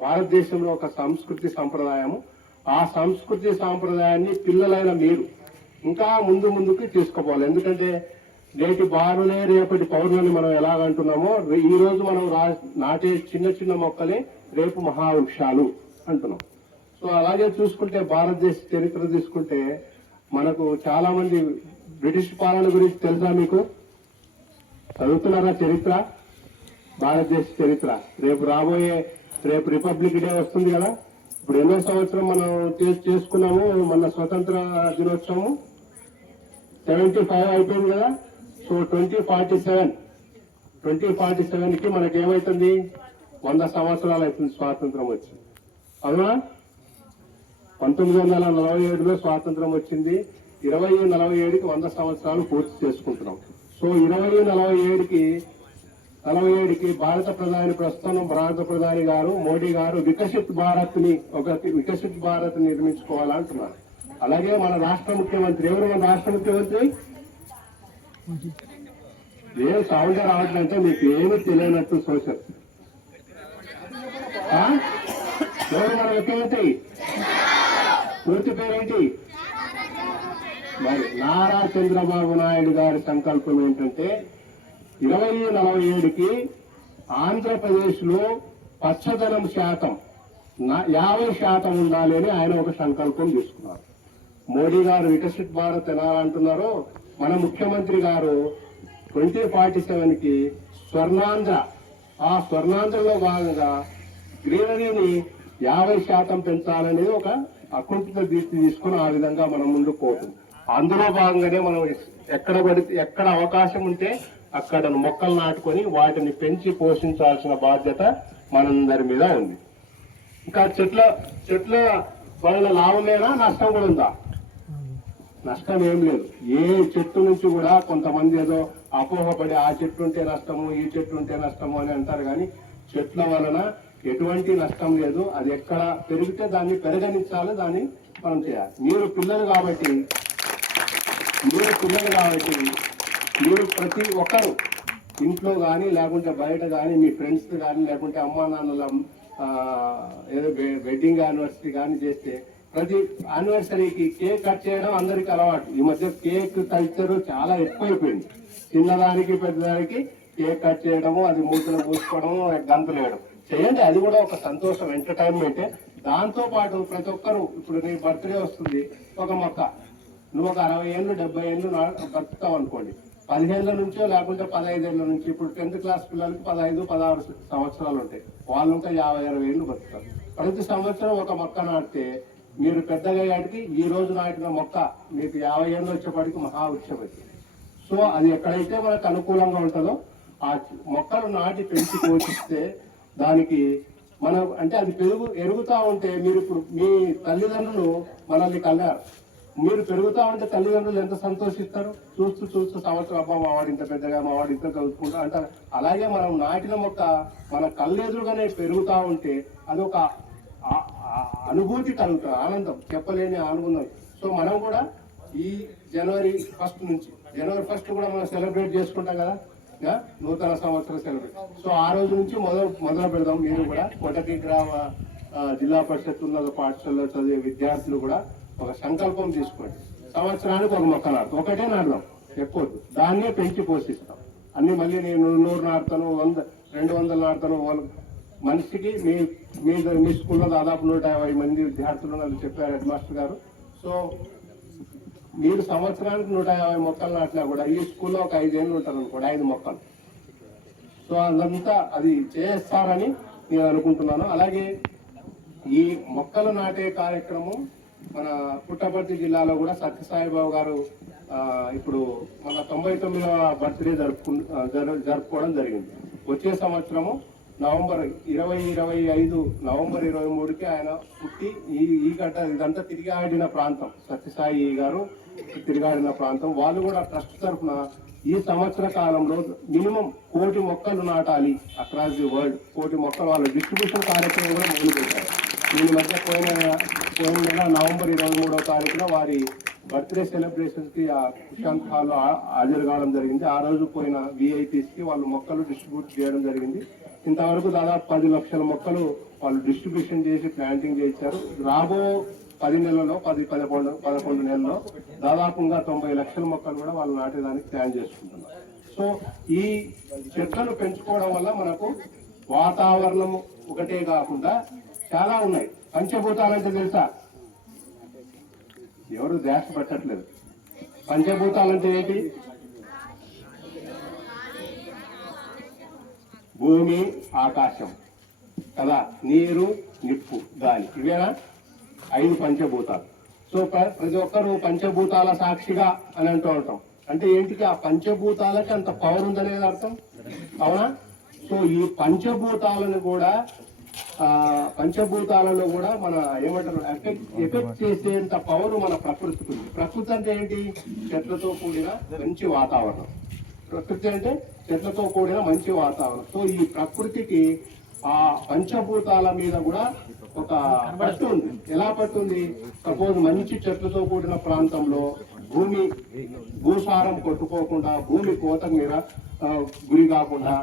భారతదేశంలో ఒక సంస్కృతి సంప్రదాయము. ఆ సంస్కృతి సాంప్రదాయాన్ని పిల్లలైన మీరు ఇంకా ముందు ముందుకు తీసుకుపోవాలి. ఎందుకంటే నేటి బారులే రేపటి పౌరులని మనం ఎలాగంటున్నామో ఈ రోజు మనం రా- నాటే చిన్న చిన్న మొక్కలే రేపు మహావృక్షాలు అంటున్నాం. సో అలాగే చూసుకుంటే భారతదేశ చరిత్ర తీసుకుంటే మనకు చాలా మంది బ్రిటిష్ పాలన గురించి తెలుసా మీకు? చదువుతున్నారా చరిత్ర? భారతదేశ చరిత్ర. రేపు రాబోయే రేపు రిపబ్లిక్ డే వస్తుంది కదా. ఇప్పుడు ఎన్నో సంవత్సరం మనం చేసుకున్నాము మన స్వతంత్ర దినోత్సవం. సెవెంటీ ఫైవ్ అయిపోయింది కదా. So twenty forty seven. Twenty forty సెవెన్కి మనకి ఏమవుతుంది వంద సంవత్సరాలు అవుతుంది స్వాతంత్రం వచ్చి. అవునా? పంతొమ్మిది వందల నలభై ఏడులో స్వాతంత్రం వచ్చింది. ఇరవై నలభై ఏడుకి వంద సంవత్సరాలు పూర్తి చేసుకుంటున్నాం. సో ఇరవై నలభై ఏడుకి నలభై ఏడుకి భారత ప్రధాని ప్రస్తుతం భారత ప్రధాని గారు మోడీ గారు వికసిత్ భారత్ని ఒక వికసిత్ భారత్ నిర్మించుకోవాలంటున్నారు అలాగే మన రాష్ట్ర ముఖ్యమంత్రి ఎవరు మన రాష్ట్ర ముఖ్యమంత్రి? ఏం సౌండ్ రావట్లంటే మీకు ఏమి తెలియనట్టు సోషల్. ఎవరు మన ముఖ్యమంత్రి? పూర్తి పేరేంటి? మరి నారా చంద్రబాబు నాయుడు గారి సంకల్పం ఏంటంటే ఇరవై నలభై ఏడుకి ఆంధ్రప్రదేశ్లో పచ్చదనం శాతం యాభై శాతం ఉండాలి అని ఆయన ఒక సంకల్పం తీసుకున్నారు. మోడీ గారు వికసిత్ భారత్ ఎలా అంటున్నారో మన ముఖ్యమంత్రి గారు ట్వంటీ ఫార్టీ సెవెన్కి స్వర్ణాంధ్ర ఆ స్వర్ణాంధ్రలో భాగంగా గ్రీనరీని యాభై శాతం పెంచాలనేది ఒక అకుంఠిత దీప్తి తీసుకుని ఆ విధంగా మనం ముందుకు పోతుంది. అందులో భాగంగానే మనం ఎక్కడ పడితే ఎక్కడ అవకాశం ఉంటే అక్కడ మొక్కలు నాటుకొని వాటిని పెంచి పోషించాల్సిన బాధ్యత మనందరి మీద ఉంది. ఇంకా చెట్ల చెట్ల వల్ల లాభమేనా నష్టం కూడా ఉందా? నష్టం ఏం లేదు. ఏ చెట్టు నుంచి కూడా కొంతమంది ఏదో అపోహపడి ఆ చెట్టు ఉంటే నష్టము ఈ చెట్టు ఉంటే నష్టము అని అంటారు కానీ చెట్ల వలన ఎటువంటి నష్టం లేదు. అది ఎక్కడ పెరిగితే దాన్ని పెరగనిచ్చాలి దాన్ని మనం చేయాలి. మీరు పిల్లలు కాబట్టి మీరు పిల్లలు కాబట్టి మీరు ప్రతి ఒక్కరు ఇంట్లో కానీ లేకుంటే బయట కానీ మీ ఫ్రెండ్స్ కానీ లేకుంటే అమ్మా నాన్నల ఏదో వెడ్డింగ్ యానివర్సరీ కానీ చేస్తే ప్రతి యానివర్సరీకి కేక్ కట్ చేయడం అందరికి అలవాటు. ఈ మధ్య కేక్ కల్చర్ చాలా ఎక్కువైపోయింది. చిన్నదానికి పెద్దదానికి కేక్ కట్ చేయడము అది మూతలు పూసుకోవడము గంతులు వేయడం. చేయండి అది కూడా ఒక సంతోషం ఎంటర్టైన్మెంటే దాంతో పాటు ప్రతి ఒక్కరు ఇప్పుడు నీ బర్త్డే వస్తుంది ఒక మొక్క. నువ్వు ఒక అరవై ఏళ్ళు డెబ్బై ఏళ్ళు బతుకుతావు అనుకోండి. పదిహేళ్ళ నుంచో లేకుంటే పదహైదేళ్ళ నుంచి ఇప్పుడు టెన్త్ క్లాస్ పిల్లలకి పదహైదు పదహారు సంవత్సరాలు ఉంటాయి. వాళ్ళు ఇంకా యాభై అరవై ఏళ్ళు బతుకుతారు. ప్రతి సంవత్సరం ఒక మొక్క నాటితే మీరు పెద్దగయ్యాటికి ఈ రోజు నాటిన మొక్క మీకు యాభై ఏళ్ళు వచ్చేపాటికి మహా అవుతుంది సో అది ఎక్కడైతే మనకు అనుకూలంగా ఉంటుందో ఆ మొక్కలు నాటి పెంచి పోషిస్తే దానికి మనం అంటే అది పెరుగు ఎరుగుతూ ఉంటే మీరు ఇప్పుడు మీ తల్లిదండ్రులు మనల్ని కన్నారు. మీరు పెరుగుతా ఉంటే తల్లిదండ్రులు ఎంత సంతోషిస్తారు? చూస్తూ చూస్తూ సంవత్సరం అబ్బా మా వాడు ఇంత పెద్దగా మా వాడు ఇంత చదువుకుంటా అంటారు. అలాగే మనం నాటిన మొక్క మన కళ్ళెదురుగానే పెరుగుతా ఉంటే అదొక అనుభూతి కలుగుతుంది ఆనందం చెప్పలేని ఆనందం. సో మనం కూడా ఈ జనవరి ఫస్ట్ నుంచి జనవరి ఫస్ట్ కూడా మనం సెలబ్రేట్ చేసుకుంటాం కదా? నూతన సంవత్సరం సెలబ్రేట్. సో ఆ రోజు నుంచి మొదలు మొదలు పెడదాం. మీరు కూడా కొటకి గ్రామ జిల్లా పరిషత్ ఉన్నత పాఠశాలలో చదివే విద్యార్థులు కూడా ఒక సంకల్పం తీసుకోండి. సంవత్సరానికి ఒక మొక్క నాటు ఒకటే నాటుదాం. చెప్పొద్దు. దాన్నే పెంచి పోషిస్తాం. అన్ని మళ్ళీ నేను నూరు నాటుతాను వంద రెండు వందలు నాటుతాను వాళ్ళు మనిషికి మీ మీ మీ స్కూల్లో దాదాపు నూట యాభై మంది విద్యార్థులు ఉన్నారు చెప్పారు హెడ్ మాస్టర్ గారు. సో మీరు సంవత్సరానికి నూట యాభై మొక్కలు నాటినా కూడా ఈ స్కూల్లో ఒక ఐదేళ్ళు ఉంటారు అనుకోండి ఐదు మొక్కలు. సో అదంతా అది చేస్తారని నేను అనుకుంటున్నాను. అలాగే ఈ మొక్కలు నాటే కార్యక్రమం మన పుట్టపర్తి జిల్లాలో కూడా సత్యసాయిబాబు గారు ఇప్పుడు మన తొంభై తొమ్మిదవ బర్త్డే జరుపుకు జరుపుకోవడం జరిగింది. వచ్చే సంవత్సరము నవంబర్ ఇరవై ఇరవై ఐదు నవంబర్ ఇరవై మూడుకి ఆయన పుట్టి ఈ ఈ గడ్డ ఇదంతా తిరిగి ఆడిన ప్రాంతం సత్యసాయి గారు తిరిగాడిన ప్రాంతం. వాళ్ళు కూడా ట్రస్ట్ తరఫున ఈ సంవత్సర కాలంలో మినిమం కోటి మొక్కలు నాటాలి అక్రాస్ ది వరల్డ్. కోటి మొక్కలు వాళ్ళ డిస్ట్రిబ్యూషన్ కార్యక్రమం కూడా మొదలు పెట్టారు దీని మధ్య పోయిన పోయిన నెల నవంబర్ ఇరవై మూడో తారీఖున వారి బర్త్డే సెలబ్రేషన్స్కి ఆ కుషాంత్ హాల్ హాజరు కావడం జరిగింది. ఆ రోజు పోయిన విఐటీస్కి వాళ్ళు మొక్కలు డిస్ట్రిబ్యూట్ చేయడం జరిగింది. ఇంతవరకు దాదాపు పది లక్షల మొక్కలు వాళ్ళు డిస్ట్రిబ్యూషన్ చేసి ప్లాంటింగ్ చేయించారు. రాబో పది నెలలో పది పదకొండు పదకొండు నెలల్లో దాదాపుగా తొంభై లక్షల మొక్కలు కూడా వాళ్ళు నాటేదానికి ప్లాన్ చేసుకుంటున్నారు. సో ఈ చెట్లను పెంచుకోవడం వల్ల మనకు వాతావరణం ఒకటే కాకుండా చాలా ఉన్నాయి. పంచభూతాలంటే తెలుసా? ఎవరు ధ్యాస పెట్టట్లేదు. పంచభూతాలంటే ఏంటి? భూమి ఆకాశం. కదా? నీరు నిప్పు గాలి. ఇవేనా? ఐదు పంచభూతాలు. సో ప్ర- ప్రతి ఒక్కరు పంచభూతాల సాక్షిగా అని అంటూ ఉంటాం. అంటే ఏంటికి? ఆ పంచభూతాలకి అంత పవర్ ఉందనేది అర్థం? అవునా? సో ఈ పంచభూతాలను కూడా పంచభూతాలలో కూడా మన ఏమంటారు ఎఫెక్ట్ ఎఫెక్ట్ చేసేంత పవర్ మన ప్రకృతికి ఉంది. ప్రకృతి అంటే ఏంటి? చెట్లతో కూడిన మంచి వాతావరణం. ప్రకృతి అంటే చెట్లతో కూడిన మంచి వాతావరణం. సో ఈ ప్రకృతికి ఆ పంచభూతాల మీద కూడా ఒక పట్టు ఉంది. ఎలా పట్టుంది సపోజ్ మంచి చెట్లతో కూడిన ప్రాంతంలో భూమి భూసారం కొట్టుకోకుండా భూమి కోత మీద గురి కాకుండా